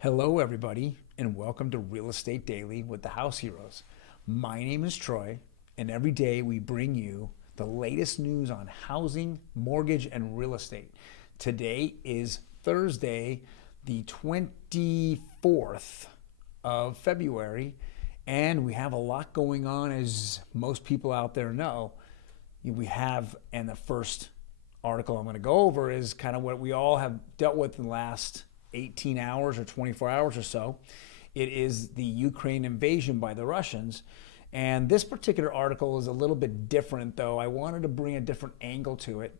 Hello, everybody, and welcome to Real Estate Daily with the House Heroes. My name is Troy, and every day we bring you the latest news on housing, mortgage, and real estate. Today is Thursday, the 24th of February, and we have a lot going on, as most people out there know. We have, and the first article I'm going to go over is kind of what we all have dealt with in the last 18 hours or 24 hours or so. It is the Ukraine invasion by the Russians. And this particular article is a little bit different, though. I wanted to bring a different angle to it.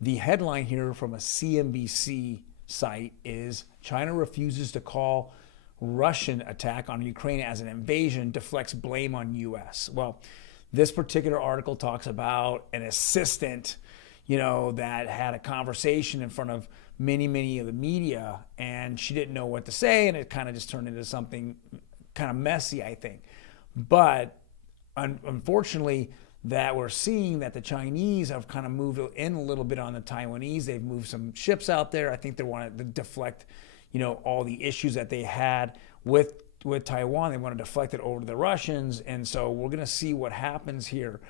The headline here from a CNBC site is China refuses to call Russian attack on Ukraine as an invasion, deflects blame on US. Well, this particular article talks about an assistant, that had a conversation in front of many of the media, and she didn't know what to say, and it kind of just turned into something kind of messy, I think. But unfortunately, that we're seeing that the Chinese have kind of moved in a little bit on the Taiwanese. They've moved some ships out there. I think they want to deflect, all the issues that they had with Taiwan. They want to deflect it over to the Russians, and so we're going to see what happens here.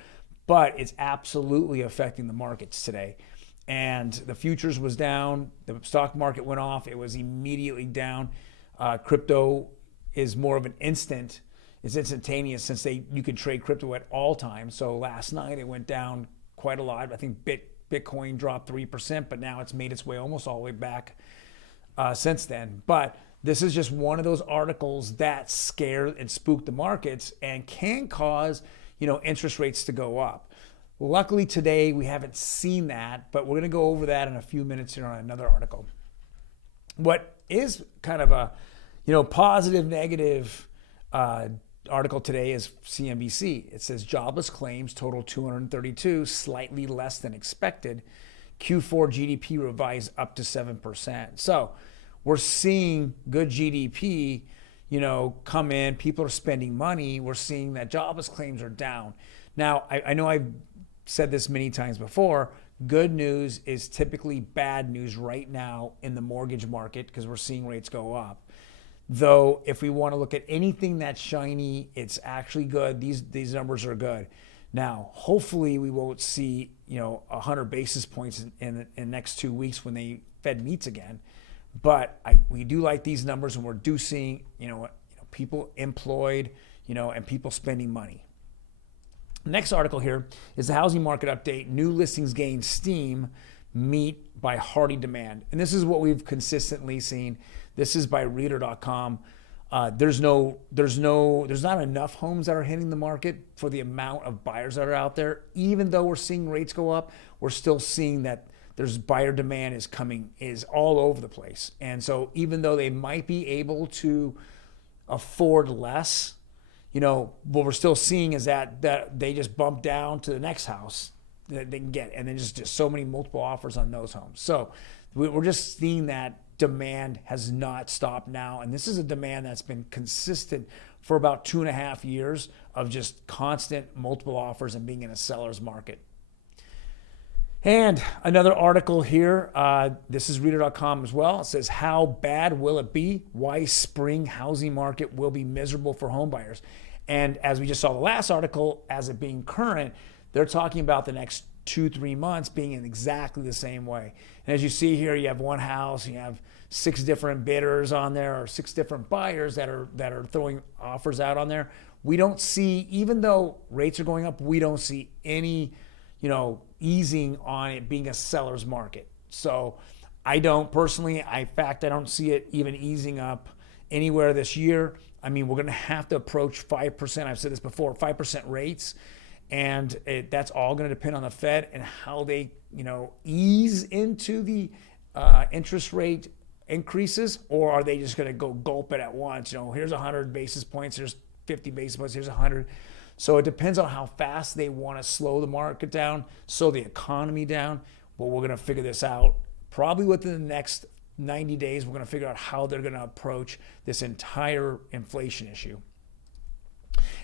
But it's absolutely affecting the markets today. And the futures was down. The stock market went off. It was immediately down. Crypto is more of an instant. It's instantaneous since you can trade crypto at all times. So last night it went down quite a lot. I think Bitcoin dropped 3%, but now it's made its way almost all the way back since then. But this is just one of those articles that scared and spooked the markets and can cause interest rates to go up. Luckily today we haven't seen that, but we're going to go over that in a few minutes here on another article. What is kind of a positive negative article today is CNBC. It says jobless claims total 232, slightly less than expected. Q4 GDP revised up to 7%. So we're seeing good GDP come in. People are spending money. We're seeing that jobless claims are down. Now, I know I've said this many times before. Good news is typically bad news right now in the mortgage market because we're seeing rates go up. Though, if we want to look at anything that's shiny, it's actually good. These numbers are good. Now, hopefully, we won't see 100 basis points in the next 2 weeks when the Fed meets again. But we do like these numbers, and we're seeing people employed, and people spending money. Next article here is the housing market update. New listings gain steam, meet by hearty demand, and this is what we've consistently seen. This is by Realtor.com. There's not enough homes that are hitting the market for the amount of buyers that are out there. Even though we're seeing rates go up, we're still seeing that there's buyer demand is all over the place. And so even though they might be able to afford less, what we're still seeing is that they just bump down to the next house that they can get. And then just so many multiple offers on those homes. So we're just seeing that demand has not stopped now. And this is a demand that's been consistent for about 2.5 years of just constant multiple offers and being in a seller's market. And another article here, this is Realtor.com as well. It says, how bad will it be? Why spring housing market will be miserable for home buyers. And as we just saw the last article, as it being current, they're talking about the next 2-3 months being in exactly the same way. And as you see here, you have one house, you have 6 different bidders on there, or 6 different buyers that are throwing offers out on there. We don't see, even though rates are going up, we don't see any easing on it being a seller's market. So I don't personally, in fact, I don't see it even easing up anywhere this year. I mean, we're going to have to approach 5%. I've said this before, 5% rates. And that's all going to depend on the Fed and how they, ease into the interest rate increases, or are they just going to go gulp it at once? Here's 100 basis points, here's 50 basis points, here's 100. So it depends on how fast they want to slow the market down, slow the economy down. But we're going to figure this out probably within the next 90 days. We're going to figure out how they're going to approach this entire inflation issue.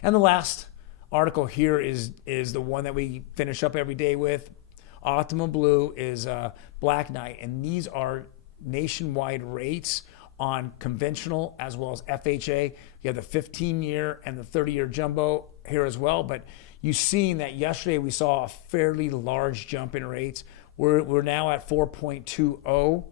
And the last article here is the one that we finish up every day with. Optimum Blue is Black Knight, and these are nationwide rates on conventional as well as FHA. You have the 15-year and the 30-year jumbo here as well. But you've seen that yesterday we saw a fairly large jump in rates. We're now at 4.20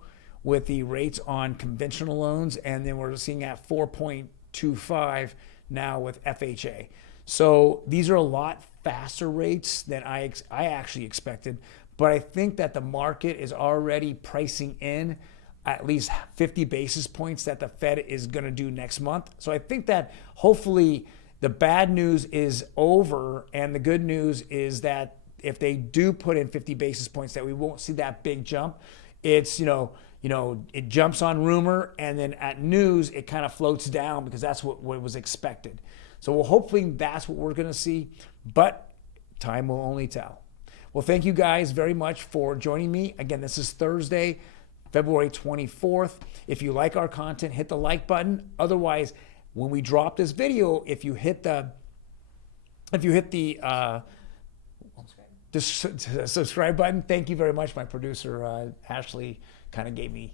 with the rates on conventional loans, and then we're seeing at 4.25 now with FHA. So these are a lot faster rates than I actually expected. But I think that the market is already pricing in at least 50 basis points that the Fed is going to do next month. So I think that hopefully the bad news is over, and the good news is that if they do put in 50 basis points, that we won't see that big jump. It's, it jumps on rumor, and then at news, it kind of floats down because that's what was expected. So hopefully that's what we're going to see, but time will only tell. Well, thank you guys very much for joining me. Again, this is Thursday, February 24th. If you like our content, hit the like button. Otherwise, when we drop this video, if you hit the subscribe button. Thank you very much. My producer Ashley kind of gave me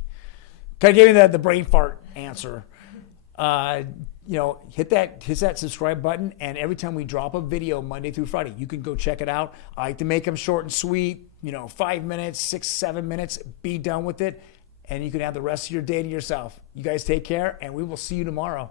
the brain fart answer. Hit that subscribe button, and every time we drop a video Monday through Friday, you can go check it out. I like to make them short and sweet, 5 minutes, 6, 7 minutes, be done with it, and you can have the rest of your day to yourself. You guys take care, and we will see you tomorrow.